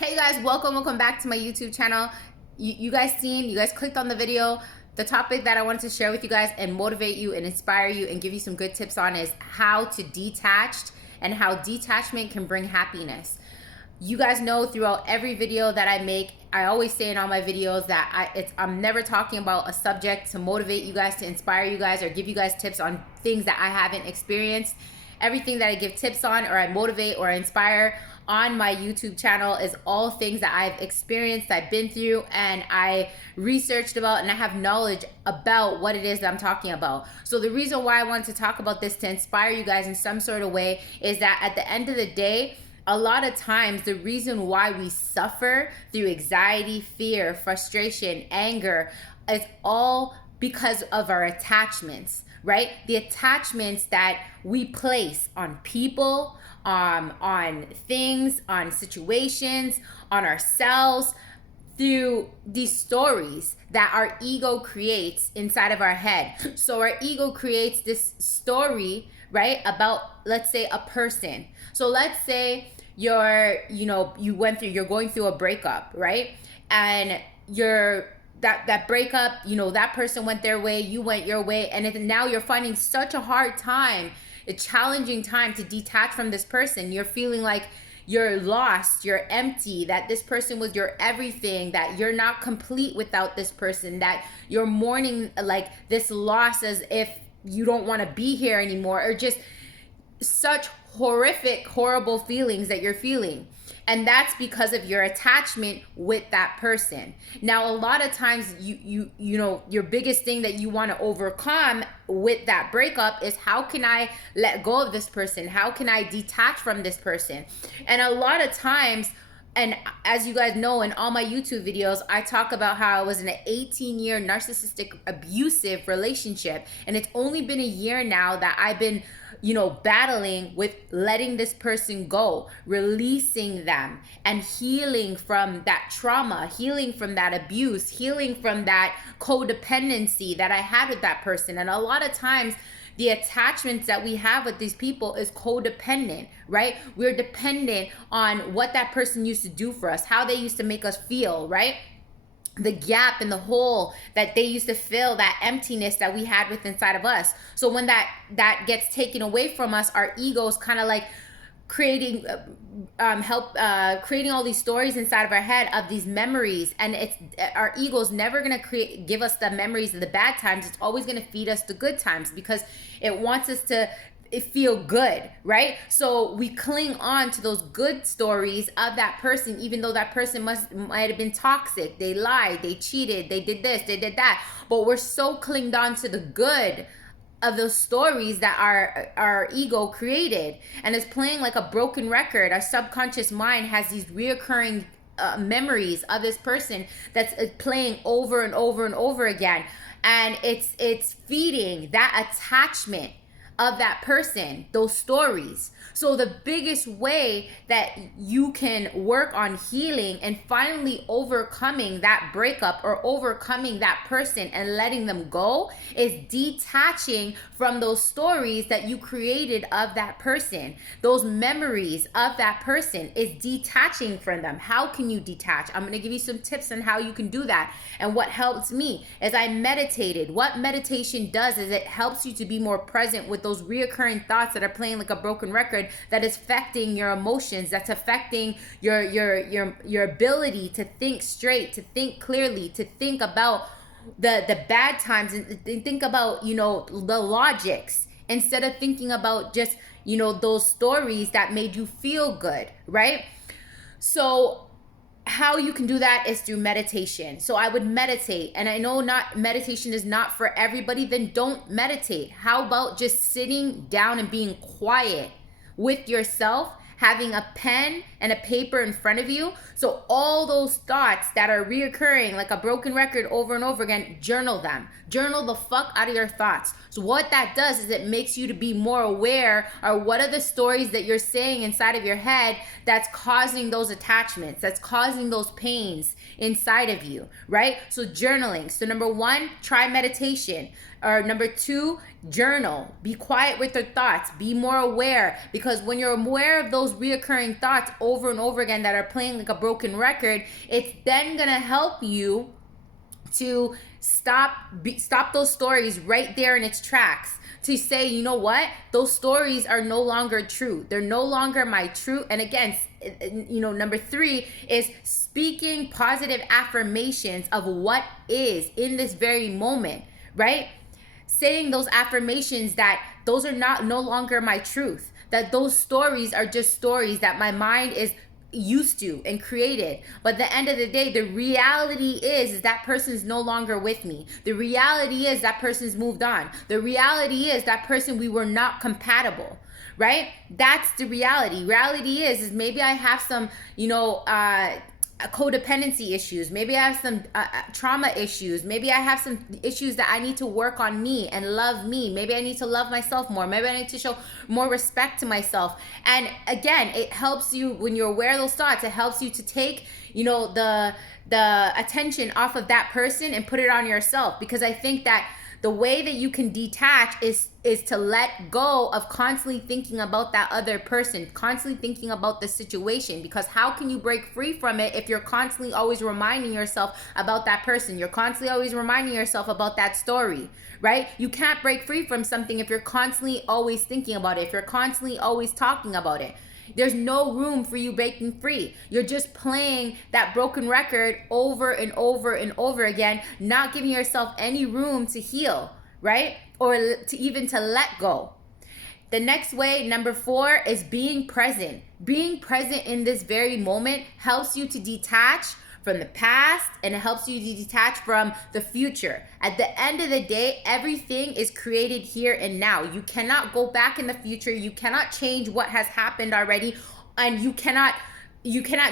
Hey guys, welcome back to my YouTube channel. You guys clicked on the video. The topic that I wanted to share with you guys and motivate you and inspire you and give you some good tips on is how to detach and how detachment can bring happiness. You guys know throughout every video that I make, I always say in all my videos that I'm never talking about a subject to motivate you guys, to inspire you guys, or give you guys tips on things that I haven't experienced. Everything that I give tips on, or I motivate or inspire on my YouTube channel, is all things that I've experienced, I've been through, and I researched about, and I have knowledge about what it is that I'm talking about. So the reason why I wanted to talk about this, to inspire you guys in some sort of way, is that at the end of the day, a lot of times the reason why we suffer through anxiety, fear, frustration, anger is all because of our attachments, right? The attachments that we place on people, on things, on situations, on ourselves, through these stories that our ego creates inside of our head. So our ego creates this story, right, about, let's say, a person. So let's say you're going through a breakup, right? And that breakup, that person went their way, you went your way, and now you're finding such a hard time, a challenging time to detach from this person. You're feeling like you're lost, you're empty, that this person was your everything, that you're not complete without this person, that you're mourning like this loss as if you don't want to be here anymore, or just such horrific, horrible feelings that you're feeling. And that's because of your attachment with that person. Now, a lot of times your biggest thing that you want to overcome with that breakup is, how can I let go of this person? How can I detach from this person? And a lot of times, and as you guys know, in all my YouTube videos, I talk about how I was in an 18-year narcissistic abusive relationship. And it's only been a year now that I've been, battling with letting this person go, releasing them, and healing from that trauma, healing from that abuse, healing from that codependency that I had with that person. And a lot of times, the attachments that we have with these people is codependent, right? We're dependent on what that person used to do for us, how they used to make us feel, right? The gap and the hole that they used to fill, that emptiness that we had with inside of us. So when that gets taken away from us, our egos kind of like creating creating all these stories inside of our head of these memories. And it's our ego's never going to give us the memories of the bad times. It's always going to feed us the good times, because it wants us to feel good, right? So we cling on to those good stories of that person, even though that person might have been toxic, they lied, they cheated, they did this, they did that, but we're so clinged on to the good of those stories that our ego created, and it's playing like a broken record. Our subconscious mind has these reoccurring memories of this person that's playing over and over and over again, and it's feeding that attachment of that person, those stories. So the biggest way that you can work on healing and finally overcoming that breakup or overcoming that person and letting them go is detaching from those stories that you created of that person. Those memories of that person is detaching from them. How can you detach? I'm going to give you some tips on how you can do that. And what helps me is I meditated. What meditation does is it helps you to be more present with those reoccurring thoughts that are playing like a broken record, that is affecting your emotions, that's affecting your ability to think straight, to think clearly, to think about the bad times, and think about the logics, instead of thinking about just those stories that made you feel good, right? So how you can do that is through meditation. So I would meditate, and I know not meditation is not for everybody, then don't meditate. How about just sitting down and being quiet with yourself, having a pen and a paper in front of you? So all those thoughts that are reoccurring like a broken record over and over again, journal them. Journal the fuck out of your thoughts. So what that does is it makes you to be more aware of what are the stories that you're saying inside of your head that's causing those attachments, that's causing those pains inside of you, right? So journaling. So number one, try meditation. Or number two, journal. Be quiet with your thoughts. Be more aware, because when you're aware of those those reoccurring thoughts over and over again that are playing like a broken record, it's then gonna help you to stop those stories right there in its tracks, to say, you know what, those stories are no longer true. They're no longer my truth. And again, number 3 is speaking positive affirmations of what is in this very moment, right? Saying those affirmations that those are no longer my truth, that those stories are just stories that my mind is used to and created. But at the end of the day, the reality is that person is no longer with me. The reality is that person's moved on. The reality is that person, we were not compatible, right? That's the reality. Reality is maybe I have some, codependency issues. Maybe I have some trauma issues. Maybe I have some issues that I need to work on me and love me. Maybe I need to love myself more. Maybe I need to show more respect to myself. And again, it helps you when you're aware of those thoughts. It helps you to take, the attention off of that person and put it on yourself. Because I think that the way that you can detach is to let go of constantly thinking about that other person, constantly thinking about the situation. Because how can you break free from it if you're constantly always reminding yourself about that person? You're constantly always reminding yourself about that story, right? You can't break free from something if you're constantly always thinking about it, if you're constantly always talking about it. There's no room for you breaking free. You're just playing that broken record over and over and over again, not giving yourself any room to heal, right? Or to let go. The next way, number 4, is being present. Being present in this very moment helps you to detach from the past, and it helps you to detach from the future. At the end of the day, everything is created here and now. You cannot go back in the future. You cannot change what has happened already, and you cannot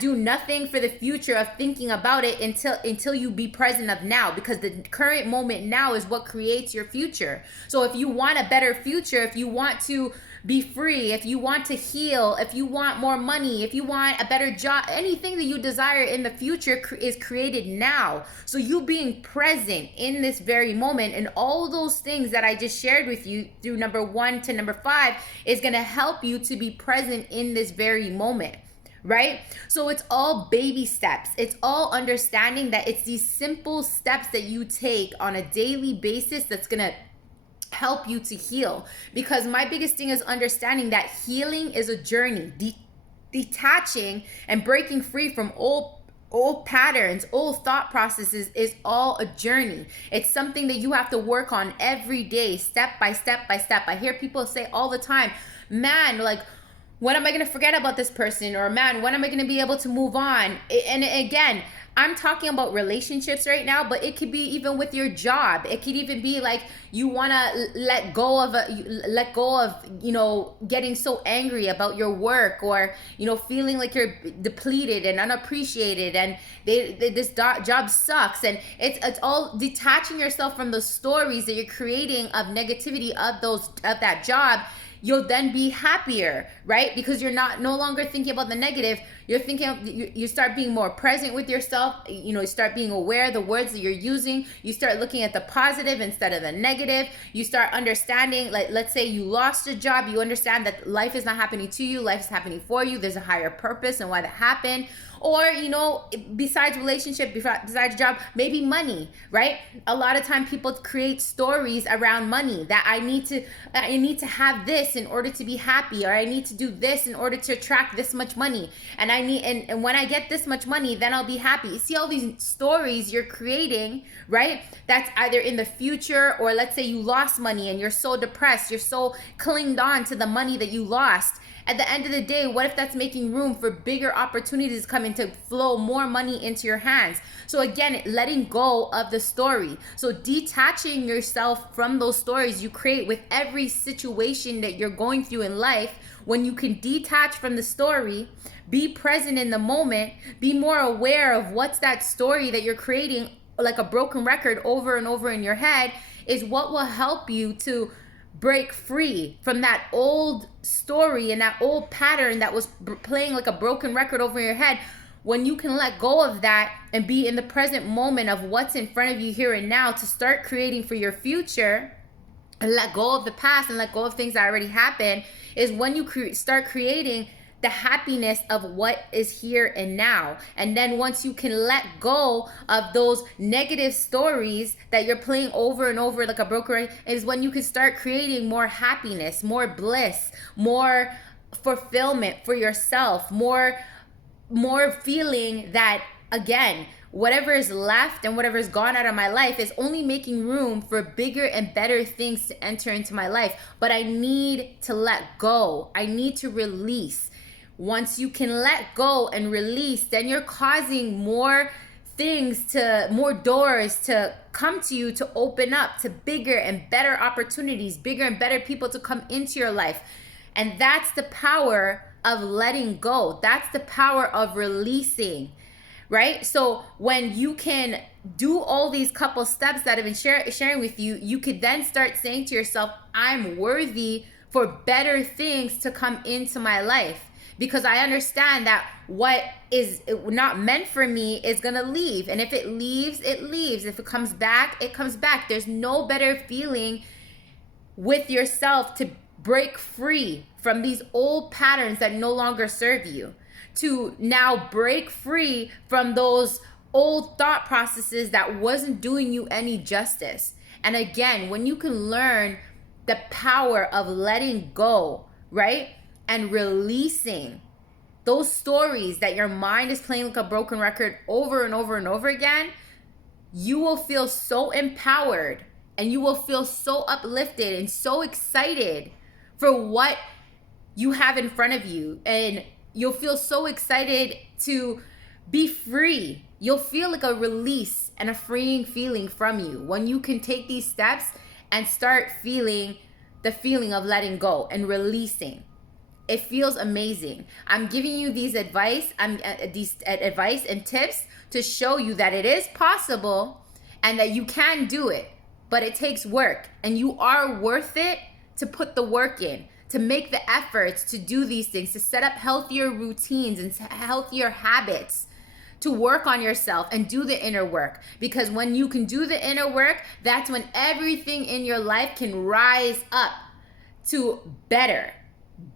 do nothing for the future of thinking about it until you be present of now, because the current moment now is what creates your future. So if you want a better future, if you want to be free, if you want to heal, if you want more money, if you want a better job, anything that you desire in the future is created now. So you being present in this very moment, and all those things that I just shared with you through number 1 to number 5 is going to help you to be present in this very moment. Right? So it's all baby steps. It's all understanding that it's these simple steps that you take on a daily basis that's going to help you to heal. Because my biggest thing is understanding that healing is a journey. Detaching and breaking free from old patterns, old thought processes is all a journey. It's something that you have to work on every day, step by step by step. I hear people say all the time, man, like, when am I going to forget about this person? Or man, when am I going to be able to move on? And again, I'm talking about relationships right now, but it could be even with your job. It could even be like you want to let go of getting so angry about your work, or feeling like you're depleted and unappreciated, and this job sucks. And it's all detaching yourself from the stories that you're creating of negativity of that job. You'll then be happier, right? Because you're no longer thinking about the negative. You're thinking, you start being more present with yourself. You start being aware of the words that you're using. You start looking at the positive instead of the negative. You start understanding, like, let's say you lost a job. You understand that life is not happening to you. Life is happening for you. There's a higher purpose and why that happened. Or, besides relationship, besides job, maybe money, right? A lot of time people create stories around money, that I need to have this in order to be happy, or I need to do this in order to attract this much money. And when I get this much money, then I'll be happy. You see all these stories you're creating, right? That's either in the future, or let's say you lost money and you're so depressed, you're so clinged on to the money that you lost. At the end of the day, what if that's making room for bigger opportunities coming to flow more money into your hands? So again, letting go of the story. So detaching yourself from those stories you create with every situation that you're going through in life. When you can detach from the story, be present in the moment, be more aware of what's that story that you're creating, like a broken record over and over in your head, is what will help you to break free from that old story and that old pattern that was playing like a broken record over your head. When you can let go of that and be in the present moment of what's in front of you here and now to start creating for your future, and let go of the past and let go of things that already happened, is when you start creating the happiness of what is here and now. And then once you can let go of those negative stories that you're playing over and over like a broken record, is when you can start creating more happiness, more bliss, more fulfillment for yourself, more feeling that, again, whatever is left and whatever is gone out of my life is only making room for bigger and better things to enter into my life. But I need to let go. I need to release. Once you can let go and release, then you're causing more doors to come to you, to open up to bigger and better opportunities, bigger and better people to come into your life. And that's the power of letting go. That's the power of releasing, right? So when you can do all these couple steps that I've been sharing with you, you could then start saying to yourself, I'm worthy for better things to come into my life. Because I understand that what is not meant for me is going to leave. And if it leaves, it leaves. If it comes back, it comes back. There's no better feeling with yourself to break free from these old patterns that no longer serve you. To now break free from those old thought processes that wasn't doing you any justice. And again, when you can learn the power of letting go, right? And releasing those stories that your mind is playing like a broken record over and over and over again, you will feel so empowered and you will feel so uplifted and so excited for what you have in front of you. And you'll feel so excited to be free. You'll feel like a release and a freeing feeling from you when you can take these steps and start feeling the feeling of letting go and releasing. It feels amazing. I'm giving you these advice and tips to show you that it is possible and that you can do it, but it takes work, and you are worth it to put the work in, to make the efforts to do these things, to set up healthier routines and healthier habits, to work on yourself and do the inner work. Because when you can do the inner work, that's when everything in your life can rise up to better,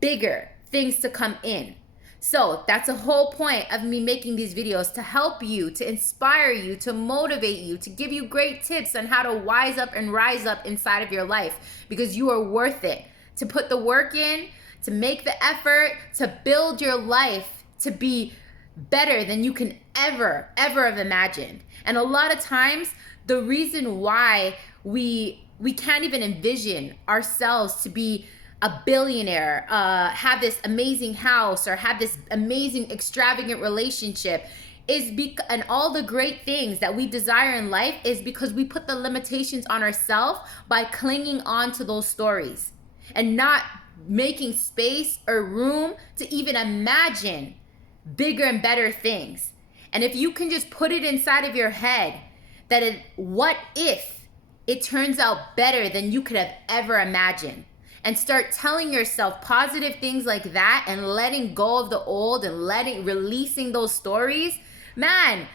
bigger things to come in. So that's the whole point of me making these videos, to help you, to inspire you, to motivate you, to give you great tips on how to wise up and rise up inside of your life, because you are worth it. To put the work in, to make the effort, to build your life to be better than you can ever have imagined. And a lot of times, the reason why we can't even envision ourselves to be a billionaire, have this amazing house, or have this amazing extravagant relationship, and all the great things that we desire in life, is because we put the limitations on ourselves by clinging on to those stories and not making space or room to even imagine bigger and better things. And if you can just put it inside of your head that what if it turns out better than you could have ever imagined, and start telling yourself positive things like that, and letting go of the old and releasing those stories, man,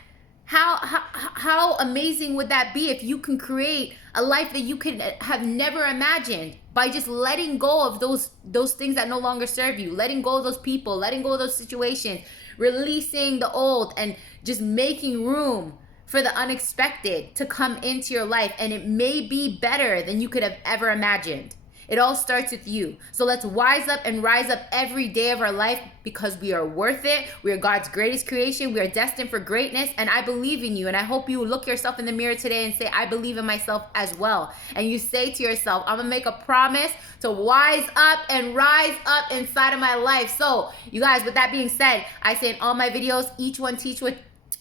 how amazing would that be if you can create a life that you could have never imagined by just letting go of those things that no longer serve you, letting go of those people, letting go of those situations, releasing the old, and just making room for the unexpected to come into your life. And it may be better than you could have ever imagined. It all starts with you. So let's wise up and rise up every day of our life, because we are worth it. We are God's greatest creation. We are destined for greatness. And I believe in you. And I hope you look yourself in the mirror today and say, I believe in myself as well. And you say to yourself, I'm going to make a promise to wise up and rise up inside of my life. So you guys, with that being said, I say in all my videos, each one teach what.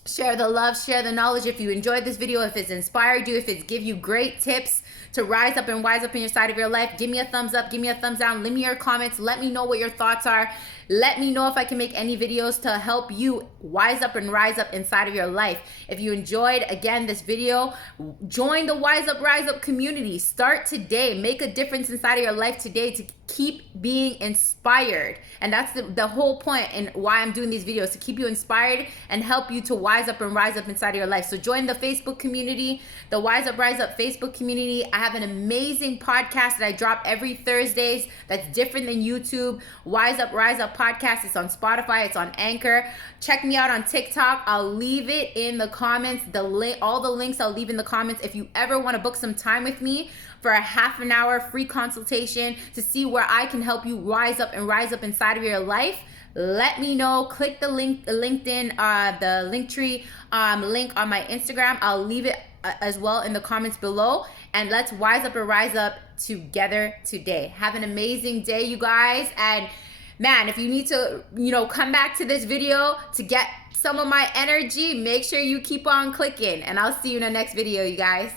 Share the love, share the knowledge. If you enjoyed this video, if it's inspired you, if it's give you great tips to rise up and wise up in your side of your life, give me a thumbs up, give me a thumbs down, leave me your comments, let me know what your thoughts are. Let me know if I can make any videos to help you wise up and rise up inside of your life. If you enjoyed, again, this video, join the Wise Up, Rise Up community. Start today. Make a difference inside of your life today to keep being inspired. And that's the whole point and why I'm doing these videos, to keep you inspired and help you to wise up and rise up inside of your life. So join the Facebook community, the Wise Up, Rise Up Facebook community. I have an amazing podcast that I drop every Thursdays that's different than YouTube. Wise Up, Rise Up podcast. It's on Spotify. It's on Anchor. Check me out on TikTok. I'll leave it in the comments. All the links I'll leave in the comments. If you ever want to book some time with me for a half an hour free consultation to see where I can help you rise up inside of your life, let me know. Click the link, the LinkedIn, the Linktree link on my Instagram. I'll leave it as well in the comments below. And let's rise up together today. Have an amazing day, you guys. And man, if you need to, come back to this video to get some of my energy, make sure you keep on clicking. And I'll see you in the next video, you guys.